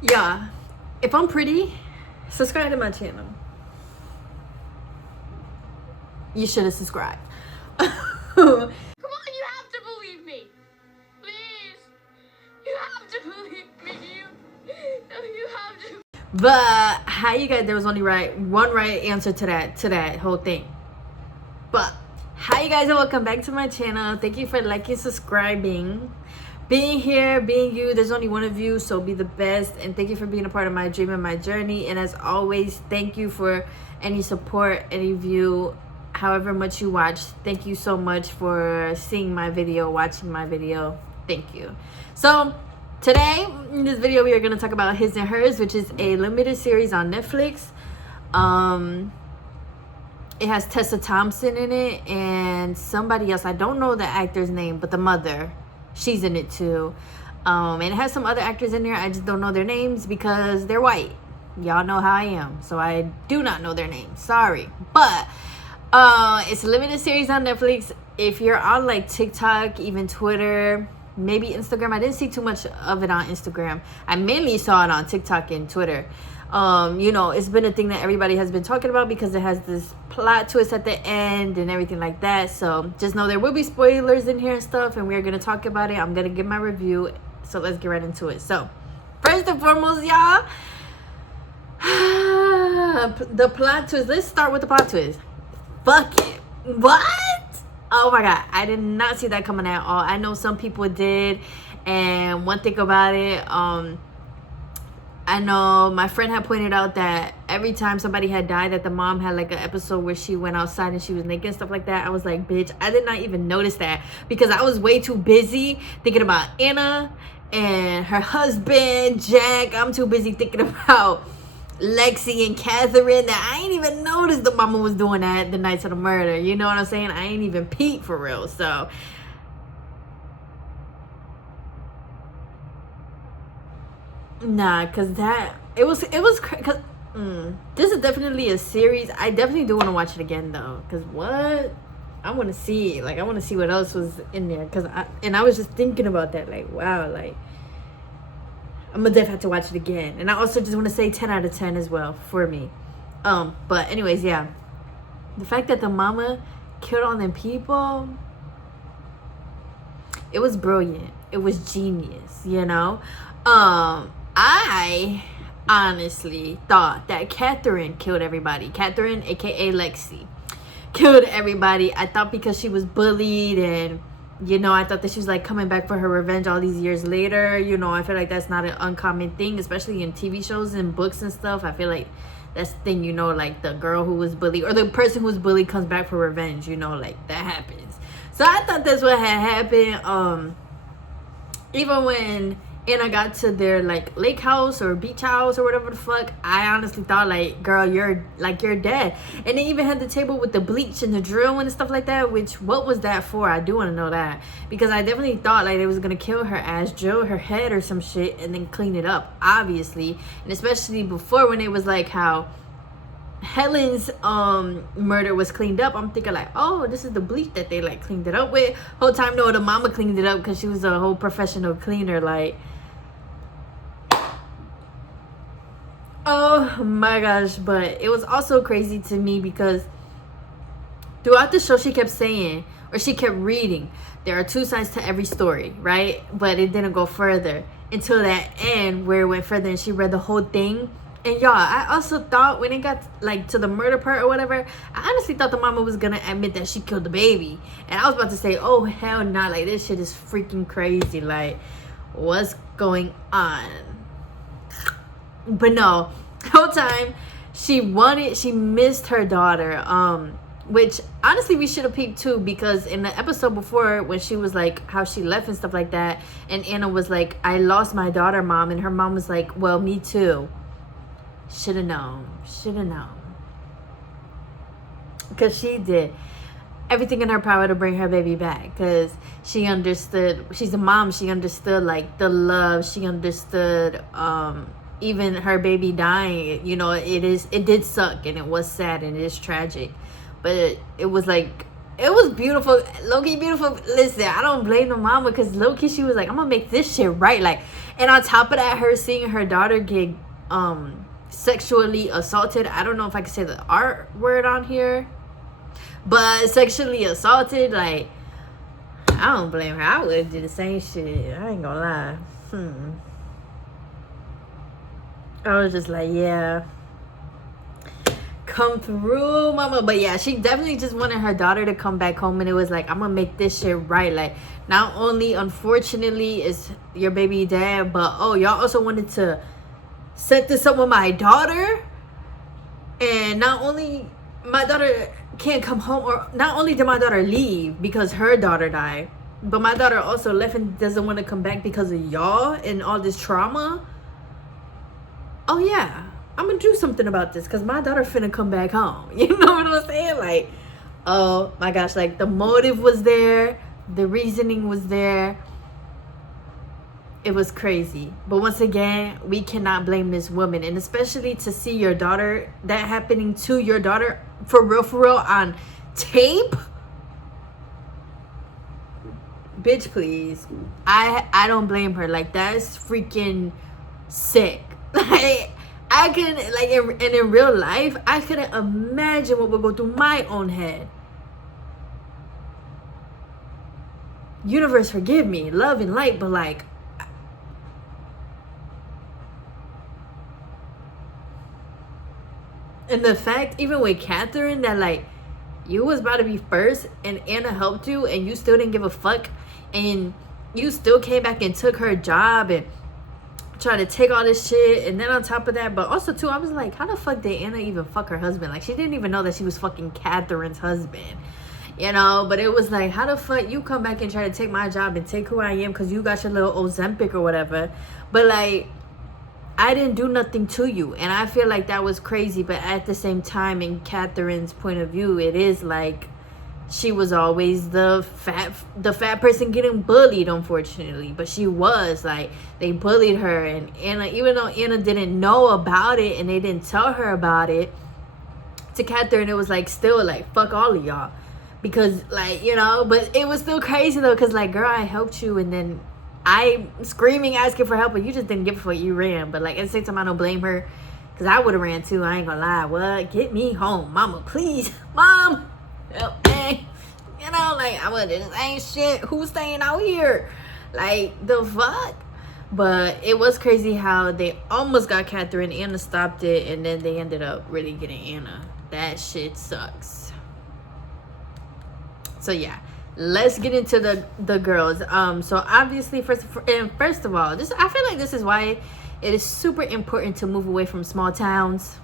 Yeah, if I'm pretty, subscribe to my channel. You should have subscribed. Come on, you have to believe me. Please. You have to believe me. You have to. But how you guys, there was only one right answer to that whole thing. But hi you guys, and welcome back to my channel. Thank you for liking, subscribing, being here, being you. There's only one of you, so be the best. And thank you for being a part of my dream and my journey. And as always, thank you for any support, any view, however much you watch. Thank you so much for seeing my video, watching my video. Thank you. So today in this video we are going to talk about His and Hers, which is a limited series on Netflix. It has Tessa Thompson in it and somebody else. I don't know the actor's name, but the mother, she's in it too. And it has some other actors in there. I just don't know their names because they're white. Y'all know how I am, so I do not know their names. Sorry. But it's a limited series on Netflix. If you're on like TikTok, even Twitter, maybe Instagram. I didn't see too much of it on Instagram. I mainly saw it on TikTok and Twitter. You know, it's been a thing that everybody has been talking about because it has this plot twist at the end and everything like that. So just know there will be spoilers in here and stuff, and we're gonna talk about it. I'm gonna give my review, so let's get right into it. So first and foremost, y'all, the plot twist. Let's start with the plot twist. Fuck it. What? Oh my god, I did not see that coming at all. I know some people did, and one thing about it, I know my friend had pointed out that every time somebody had died, that the mom had like an episode where she went outside and she was naked and stuff like that. I was like, bitch, I did not even notice that because I was way too busy thinking about Anna and her husband, Jack. I'm too busy thinking about Lexi and Catherine that I ain't even noticed the mama was doing that the nights of the murder. You know what I'm saying? I ain't even peeped for real. So nah, cause that it was cause this is definitely a series. I definitely do want to watch it again though, cause what I want to see, like I want to see what else was in there, cause I was just thinking about that, like wow, like I'm gonna definitely have to watch it again. And I also just want to say 10 out of 10 as well for me. But anyways, yeah, the fact that the mama killed all them people, it was brilliant. It was genius, you know. I honestly thought that Catherine killed everybody. Catherine, aka Lexi, killed everybody. I thought because she was bullied, and you know, I thought that she was like coming back for her revenge all these years later. You know, I feel like that's not an uncommon thing, especially in TV shows and books and stuff. I feel like that's the thing, you know, like the girl who was bullied or the person who was bullied comes back for revenge, you know, like that happens. So I thought that's what had happened. Even when Anna got to their like lake house or beach house or whatever the fuck, I honestly thought like, girl, you're dead. And they even had the table with the bleach and the drill and stuff like that, which what was that for? I do want to know that, because I definitely thought like they was gonna kill her ass, drill her head or some shit, and then clean it up, obviously. And especially before, when it was like how Helen's murder was cleaned up, I'm thinking like, oh, this is the bleach that they like cleaned it up with. Whole time, no, the mama cleaned it up because she was a whole professional cleaner. Like, oh my gosh. But it was also crazy to me because throughout the show she kept saying, or she kept reading, there are two sides to every story, right? But it didn't go further until that end where it went further and she read the whole thing. And y'all, I also thought when it got like to the murder part or whatever, I honestly thought the mama was gonna admit that she killed the baby. And I was about to say, oh hell nah, like this shit is freaking crazy, like what's going on? But no, the whole time she missed her daughter, which honestly we should have peeped too, because in the episode before when she was like how she left and stuff like that, and Anna was like, I lost my daughter, mom, and her mom was like, well, me too. Should have known, because she did everything in her power to bring her baby back, because she understood, she's a mom, she understood like the love, she understood even her baby dying. You know, it did suck and it was sad and it is tragic, but it was like it was beautiful, low-key beautiful. Listen, I don't blame the mama, because low-key she was like, I'm gonna make this shit right. Like, and on top of that, her seeing her daughter get sexually assaulted. I don't know if I can say the R word on here, but sexually assaulted, like, I don't blame her. I would do the same shit. I ain't gonna lie. I was just like, yeah, come through, mama. But yeah, she definitely just wanted her daughter to come back home, and it was like, I'm gonna make this shit right. Like, not only unfortunately is your baby dad, but oh, y'all also wanted to set this up with my daughter, and not only my daughter can't come home, or not only did my daughter leave because her daughter died, but my daughter also left and doesn't want to come back because of y'all and all this trauma. Oh yeah, I'm gonna do something about this because my daughter finna come back home. You know what I'm saying? Like, oh my gosh, like the motive was there, the reasoning was there. It was crazy. But once again, we cannot blame this woman, and especially to see your daughter, that happening to your daughter for real on tape. Bitch, please. I don't blame her. Like, that's freaking sick. Like, I can, like, in real life, I couldn't imagine what would go through my own head. Universe, forgive me, love and light, but like, and the fact, even with Catherine, that like, you was about to be first and Anna helped you and you still didn't give a fuck, and you still came back and took her job and tried to take all this shit. And then on top of that, but also too, I was like, how the fuck did Anna even fuck her husband? Like, she didn't even know that she was fucking Catherine's husband, you know? But it was like, how the fuck you come back and try to take my job and take who I am because you got your little Ozempic or whatever, but like, I didn't do nothing to you. And I feel like that was crazy. But at the same time, in Catherine's point of view, it is like she was always the fat person getting bullied, unfortunately. But she was like, they bullied her, and Anna, even though Anna didn't know about it and they didn't tell her about it, to Catherine it was like, still like, fuck all of y'all, because like, you know. But it was still crazy though, because like, girl, I helped you, and then I'm screaming asking for help, but you just didn't give a fuck, you ran. But like, at the same time, I don't blame her, because I would have ran too. I ain't gonna lie. What? Get me home, mama, please. Mom, help me. You know, like, I would have, ain't shit, who's staying out here? Like, the fuck? But it was crazy how they almost got Catherine. Anna stopped it, and then they ended up really getting Anna. That shit sucks. So yeah, let's get into the girls. So obviously, first of all, this, I feel like this is why it is super important to move away from small towns,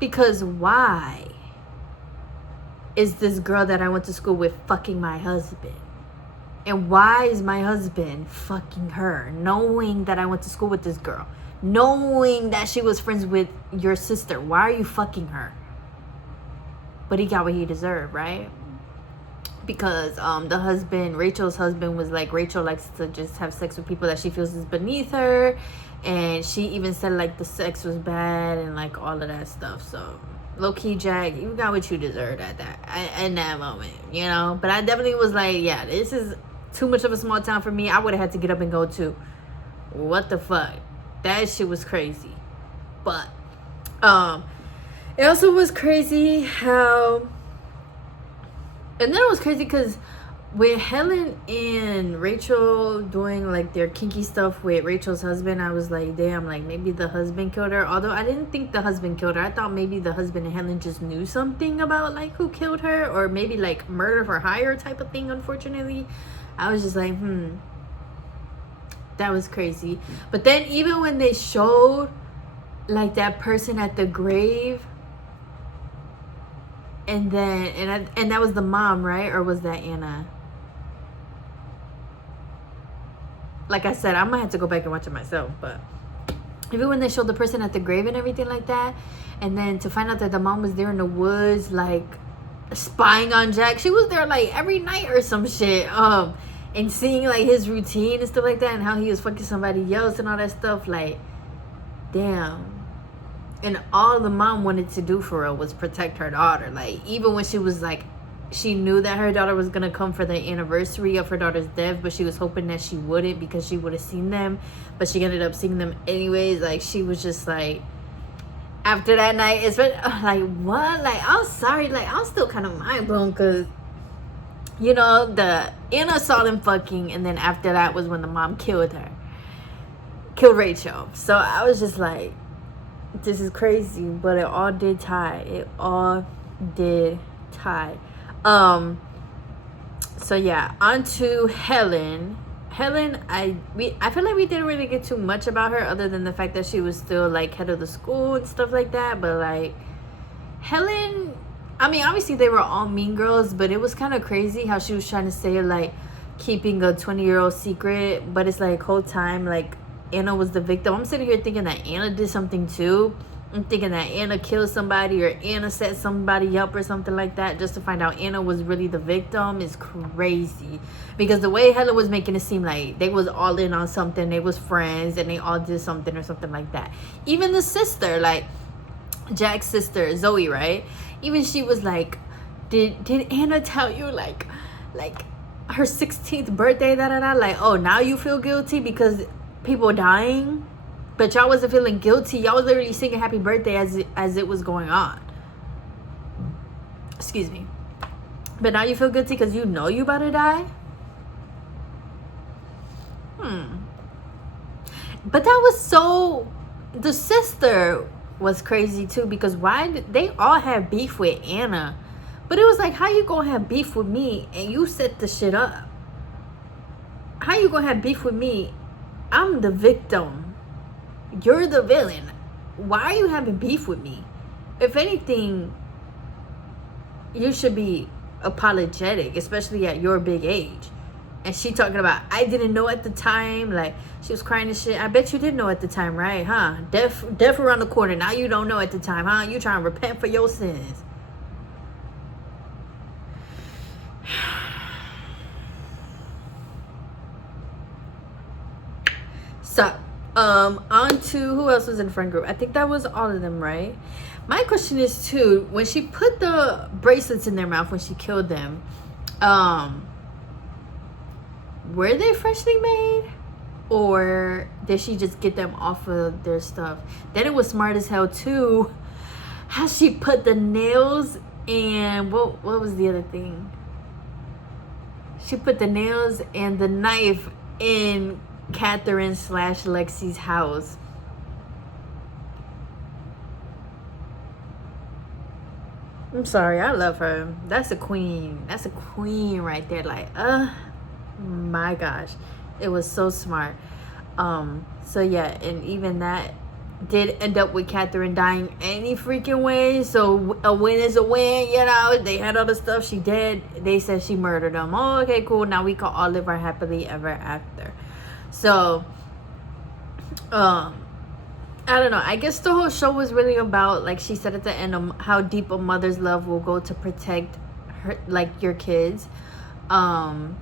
because why is this girl that I went to school with fucking my husband? And why is my husband fucking her, knowing that I went to school with this girl, knowing that she was friends with your sister? Why are you fucking her? But he got what he deserved, right? Because the husband, Rachel's husband, was like, Rachel likes to just have sex with people that she feels is beneath her, and she even said like the sex was bad and like all of that stuff. So low-key, Jack, you got what you deserved at that moment, you know. But I definitely was like, yeah, this is too much of a small town for me. I would have had to get up and go too. What the fuck? That shit was crazy. But it also was crazy how, and then it was crazy because with Helen and Rachel doing like their kinky stuff with Rachel's husband, I was like, damn, like maybe the husband killed her. Although I didn't think the husband killed her. I thought maybe the husband and Helen just knew something about like who killed her, or maybe like murder for hire type of thing. Unfortunately, I was just like, that was crazy. But then even when they showed like that person at the grave, and then and that was the mom, right? Or was that Anna? Like I said, I'm gonna have to go back and watch it myself. But even when they showed the person at the grave and everything like that, and then to find out that the mom was there in the woods, like spying on Jack. She was there like every night or some shit. And seeing like his routine and stuff like that, and how he was fucking somebody else and all that stuff. Like, damn. And all the mom wanted to do for her was protect her daughter. Like, even when she was like she knew that her daughter was gonna come for the anniversary of her daughter's death, but she was hoping that she wouldn't because she would have seen them, but she ended up seeing them anyways. Like, she was just like, after that night, it's been like, what? Like, I'm sorry, like, I'm still kind of mind blown because, you know, the Anna saw them fucking, and then after that was when the mom killed Rachel. So I was just like, this is crazy, but it all did tie. So yeah, on to Helen. I feel like we didn't really get too much about her other than the fact that she was still like head of the school and stuff like that. But like, Helen, I mean, obviously they were all mean girls, but it was kind of crazy how she was trying to say like keeping a 20-year-old secret, but it's like whole time like Anna was the victim. I'm sitting here thinking that Anna did something too. I'm thinking that Anna killed somebody or Anna set somebody up or something like that, just to find out Anna was really the victim is crazy. Because the way Helen was making it seem like they was all in on something, they was friends and they all did something or something like that. Even the sister, like Jack's sister, Zoe, right? Even she was like, did Anna tell you like her 16th birthday, like, oh, now you feel guilty because people dying? But y'all wasn't feeling guilty. Y'all was literally singing happy birthday as it was going on. Excuse me. But now you feel guilty because you know you about to die? But that was so... The sister was crazy too, because why did they all have beef with Anna? But it was like, how you gonna have beef with me and you set the shit up? How you gonna have beef with me? I'm the victim. You're the villain. Why are you having beef with me? If anything, you should be apologetic, especially at your big age. And she talking about, I didn't know at the time. Like, she was crying and shit. I bet you did know at the time, right? Huh? Death around the corner. Now you don't know at the time, huh? You trying to repent for your sins. So, on to who else was in the friend group? I think that was all of them, right? My question is too, when she put the bracelets in their mouth when she killed them, were they freshly made? Or did she just get them off of their stuff? Then it was smart as hell too, how she put the nails and what was the other thing? She put the nails and the knife in Catherine / Lexi's house. I'm sorry, I love her. That's a queen. That's a queen right there. Like, my gosh, it was so smart. So yeah, and even that did end up with Catherine dying any freaking way. So a win is a win, you know. They had all the stuff she did. They said she murdered them. Oh, okay, cool. Now we can all live our happily ever after. So, I don't know. I guess the whole show was really about, like she said at the end, how deep a mother's love will go to protect her, like your kids. And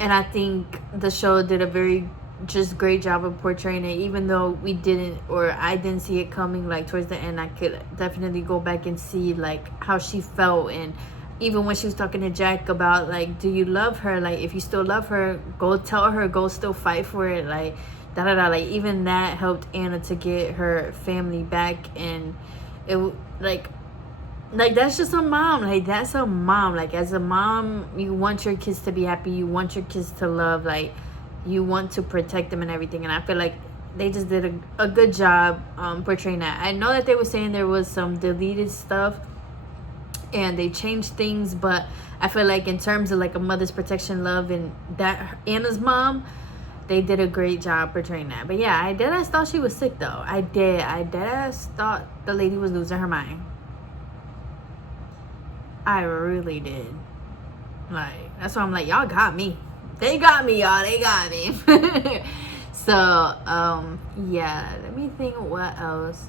I think the show did a very just great job of portraying it, even though we didn't, or I didn't see it coming. Like towards the end, I could definitely go back and see like how she felt, and even when she was talking to Jack about like, do you love her? Like, if you still love her, go tell her, go still fight for it. Like, like even that helped Anna to get her family back. And it like that's just a mom. Like, that's a mom. Like, as a mom, you want your kids to be happy, you want your kids to love, like you want to protect them and everything. And I feel like they just did a good job portraying that. I know that they were saying there was some deleted stuff and they changed things, but I feel like in terms of like a mother's protection, love, and that Anna's mom, they did a great job portraying that. But yeah, I thought she was sick though. I thought the lady was losing her mind. I really did. Like, that's why I'm like, y'all got me. They got me, y'all. They got me. So yeah, let me think what else.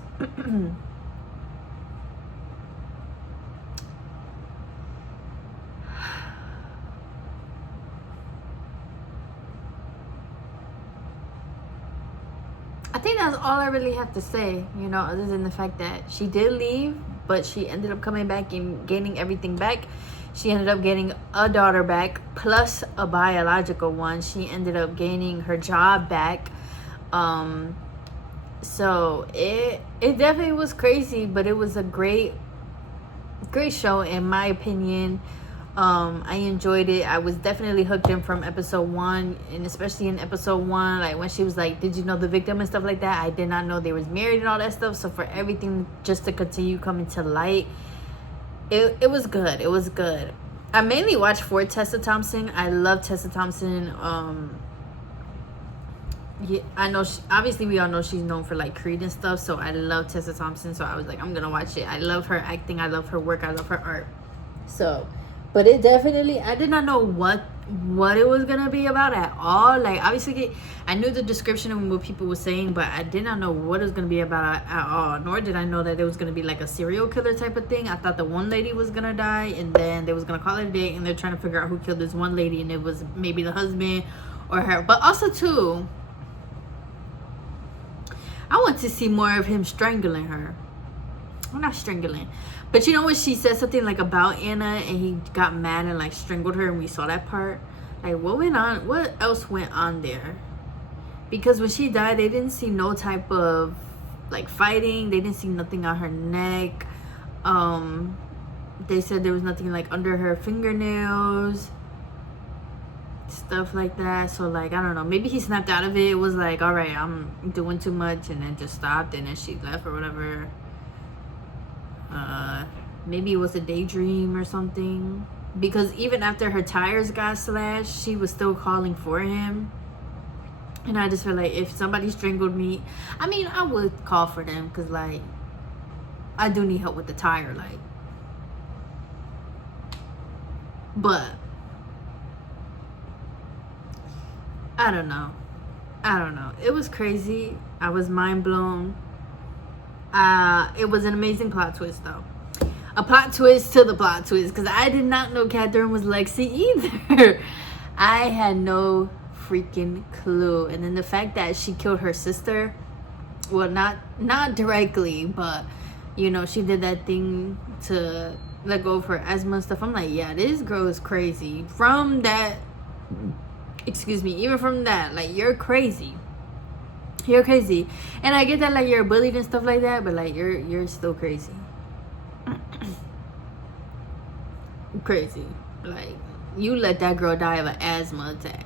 I think that's all I really have to say, you know, other than the fact that she did leave, but she ended up coming back and gaining everything back. She ended up getting a daughter back plus a biological one. She ended up gaining her job back. So it definitely was crazy, but it was a great show in my opinion. I enjoyed it. I was definitely hooked in from episode 1, and especially in episode 1, like when she was like, did you know the victim and stuff like that. I did not know they was married and all that stuff. So for everything just to continue coming to light, it was good. It was good. I mainly watched for Tessa Thompson. I love Tessa Thompson. Yeah, I know obviously we all know she's known for like Creed and stuff, so I love Tessa Thompson. So I was like, I'm gonna watch it. I love her acting, I love her work, I love her art. So but it definitely, I did not know what it was gonna be about at all. Like obviously I knew the description of what people were saying, but I did not know what it was gonna be about at all. Nor did I know that it was gonna be like a serial killer type of thing. I thought the one lady was gonna die, and then they was gonna call it a day, and they're trying to figure out who killed this one lady, and it was maybe the husband or her. But also too, I want to see more of him strangling her. Well, not strangling, but you know when she said something like about Anna and he got mad and like strangled her, and we saw that part. Like what went on? What else went on there? Because when she died, they didn't see no type of like fighting. They didn't see nothing on her neck. They said there was nothing like under her fingernails, stuff like that. So like I don't know, maybe he snapped out of it. It was like, all right, I'm doing too much, and then just stopped, and then she left or whatever. Maybe it was a daydream or something, because even after her tires got slashed, she was still calling for him. And I just feel like if somebody strangled me, I mean, I would call for them, because like I do need help with the tire, like. But I don't know, it was crazy. I was mind blown. It was an amazing plot twist though. A plot twist to the plot twist, because I did not know Catherine was Lexi either. I had no freaking clue. And then the fact that she killed her sister, well, not directly, but you know, she did that thing to let go of her asthma and stuff. I'm like, yeah, this girl is crazy. From that, excuse me, even from that, like, you're crazy. You're crazy. And I get that like you're bullied and stuff like that, but like you're still crazy. Crazy. Like, you let that girl die of an asthma attack.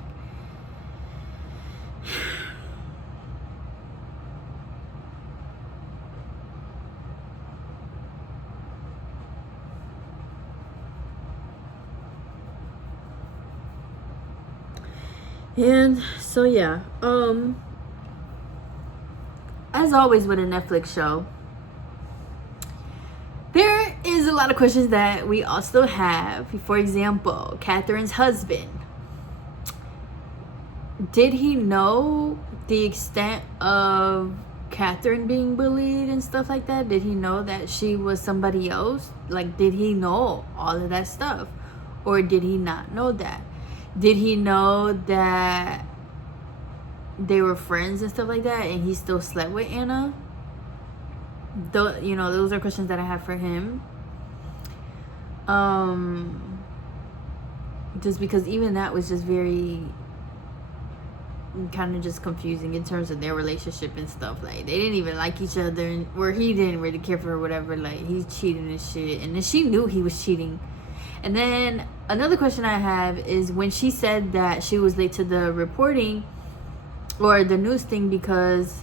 And so yeah, as always with a Netflix show, there is a lot of questions that we also have. For example, Catherine's husband. Did he know the extent of Catherine being bullied and stuff like that? Did he know that she was somebody else? Like, did he know all of that stuff? Or did he not know that? Did he know that they were friends and stuff like that, and he still slept with Anna? You know, those are questions that I have for him. Just because even that was just very kind of just confusing in terms of their relationship and stuff. Like, they didn't even like each other, or he didn't really care for her or whatever. Like, he's cheating and shit, and then she knew he was cheating. And then another question I have is when she said that she was late to the reporting or the news thing because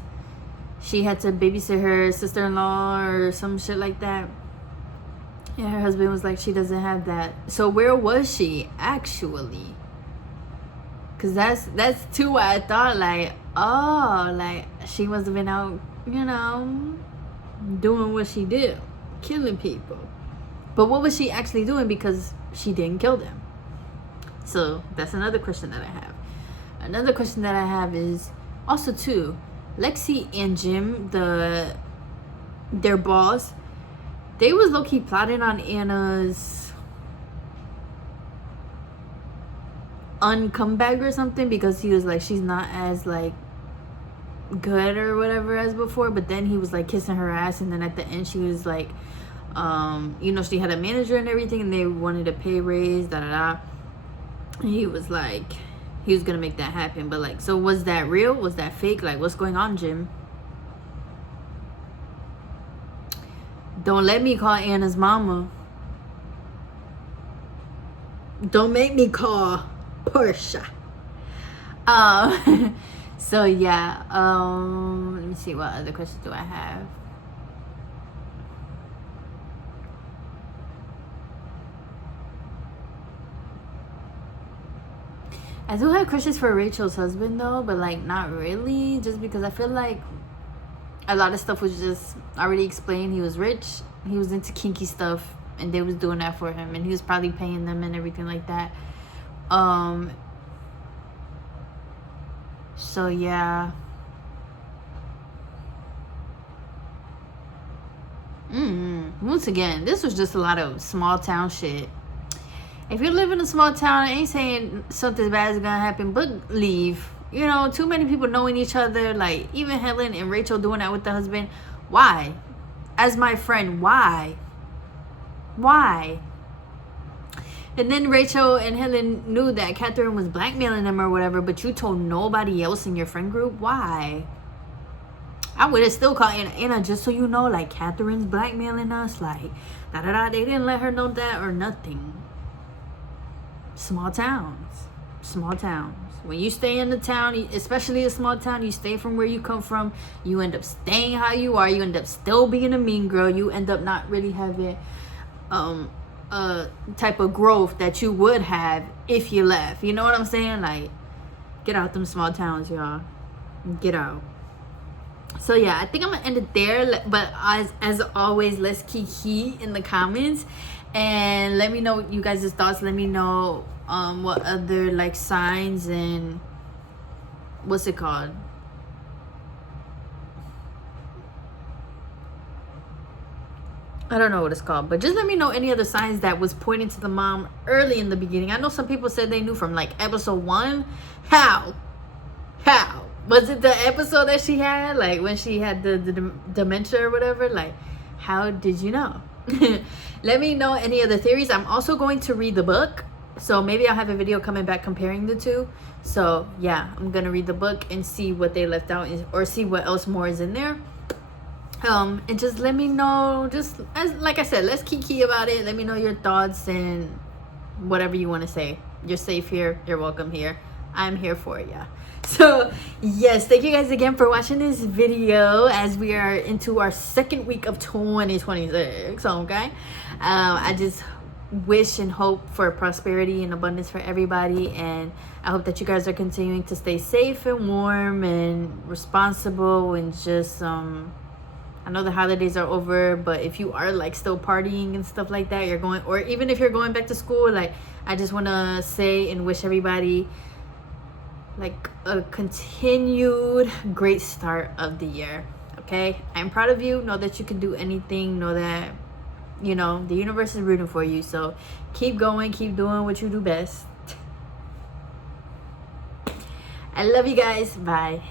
she had to babysit her sister-in-law or some shit like that. And her husband was like, she doesn't have that. So where was she actually? Because that's too what I thought. Like, oh, like she must have been out, you know, doing what she did, killing people. But what was she actually doing, because she didn't kill them? So that's another question that I have. Another question that I have is also too, Lexi and Jim, their boss, they was low-key plotting on Anna's uncomeback or something, because he was like, she's not as like good or whatever as before. But then he was like kissing her ass, and then at the end she was like, You know, she had a manager and everything, and they wanted a pay raise, da da da. And he was like, he was gonna make that happen. But like, so was that real? Was that fake? Like, what's going on, Jim? Don't let me call Anna's mama. Don't make me call Portia. So yeah, let me see, what other questions do I have? I do have questions for Rachel's husband though, but like not really, just because I feel like a lot of stuff was just already explained. He was rich, he was into kinky stuff, and they was doing that for him, and he was probably paying them and everything like that. So yeah. Once again, this was just a lot of small town shit. If you live in a small town, I ain't saying something bad is gonna happen, but leave. You know, too many people knowing each other, like even Helen and Rachel doing that with the husband. Why? As my friend, why? And then Rachel and Helen knew that Catherine was blackmailing them or whatever, but you told nobody else in your friend group. Why? I would have still called Anna, just so you know, like, Catherine's blackmailing us, like, da-da-da. They didn't let her know that or nothing. Small towns. When you stay in the town, especially a small town, you stay from where you come from, you end up staying how you are, you end up still being a mean girl, you end up not really having a type of growth that you would have if you left. You know what I'm saying? Like, get out them small towns, y'all. Get out. So yeah, I think I'm gonna end it there, but as always, let's kiki in the comments and let me know you guys' thoughts. Let me know what other like signs and what's it called, I don't know what it's called, but just let me know any other signs that was pointing to the mom early in the beginning. I know some people said they knew from like episode 1. How was it the episode that she had, like when she had the dementia or whatever? Like, how did you know? Let me know any other theories. I'm also going to read the book, so maybe I'll have a video coming back comparing the two. So yeah, I'm gonna read the book and see what they left out, or see what else more is in there. And just let me know, just as like I said, let's kiki about it. Let me know your thoughts and whatever you want to say. You're safe here, you're welcome here, I'm here for you. So yes, thank you guys again for watching this video as we are into our second week of 2026. Okay, I just wish and hope for prosperity and abundance for everybody, and I hope that you guys are continuing to stay safe and warm and responsible, and just I know the holidays are over, but if you are like still partying and stuff like that, you're going, or even if you're going back to school, like I just want to say and wish everybody like a continued great start of the year. Okay, I'm proud of you. Know that you can do anything. Know that, you know, the universe is rooting for you, so keep going, keep doing what you do best. I love you guys. Bye.